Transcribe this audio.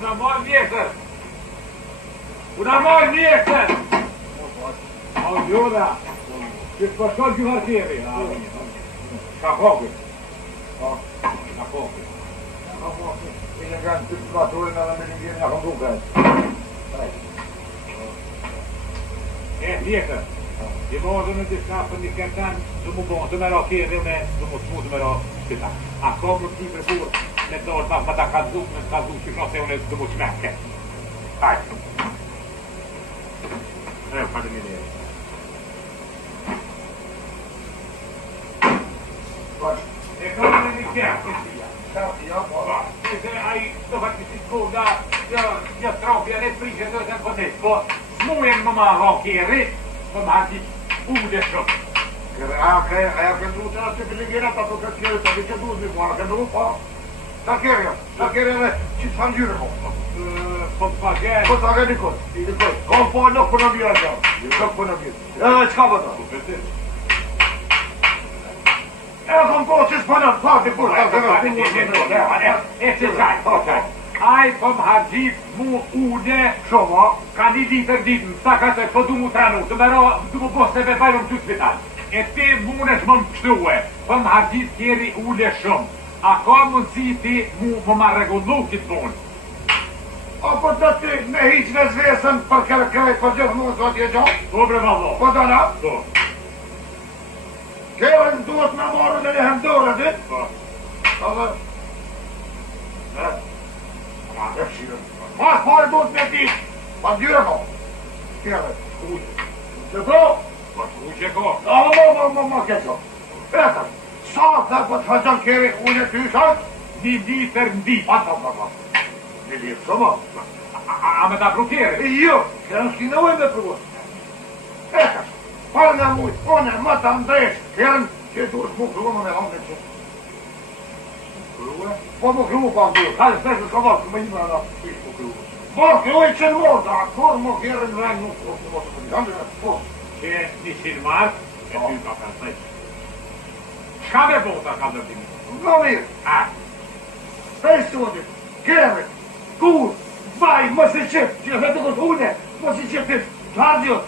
Una moj mjesër! Una moj mjesër! O Gjuda! Që të përshkoj gjyvartjeri! Ka kokë! Ka kokë! I në kanë të paturin edhe me një gjeni akon duke. Mjesër! I modën në diska për një kërtan, du mu bon, du me ra kjerë dhe du mu shmu, du me ra shkita. A ka më t'i përpur, me dorë ta më ta kazu, me t'kazu që shose unë du mu qmeke. Hajtë. E, fërë një një. E ka më një kjerë, kësia. Ja, po. Se ai, do fa që si t'ko, ja trafja ne prishe të të pëtë, po, smujen më ma ra kjerë, po ma di ude shumë. Aja këndru të nësë të ligjera ta të këtë kjerë, të që duhet një mua, këndru, po. Ta kjerë dhe që të fanë gjyre, po. Po të fa gjerë. Po të agë një këtë. Ka po nuk për në bjera gjallë. Nuk për në bjera. Qka për ta? Kom po që s'pënën, fati për. E që qaj. Aj, po më hargjit mu ude shumë, ka një ditër ditën, sa ka të po du mu tranu, du mu bo se bebajrëm të spital. E te munesh më më pështruhe, po më hargjit kjeri ude shumë. A ka mundësi ti mu ma regullu këtë punë? O, po të ti me hiq në zvesën për kërë për gjithë mundë të atje gjohë? Po, bre vallo. Po të na? Po. Kërën duhet me marrë dhe lehem dore, di? Po. Ma pare do të me ditë, pa dyre ko. Kjere, ujë. Që ko? Ujë që ko. Ma keqo. Eta, sa të për të fëgjën kjeri ujë të yshat? Një litër në ditë. Pa. Një litër, shumë. A me ta pru kjeri? Jo, kjere s'ki në ujë me pru. Eta, pare nga mujë, one, më të ndresh, kjere që du është mu pru më me hongë që. Po më kru pa më duhe, kajë s'neshë s'ka varë, më një më në ishë po kru. Po kru e qenë morë, da akor më kjerë në rengë nuk po të mosë të një handë, po. Që 100 mark, e ty ka përësaj. Shka me bota ka dërtimi? Në mirë. A? Personit, kjerë, kur, vaj, më se qëpë, që e vetë këtë une, më se qëpë të hardjot,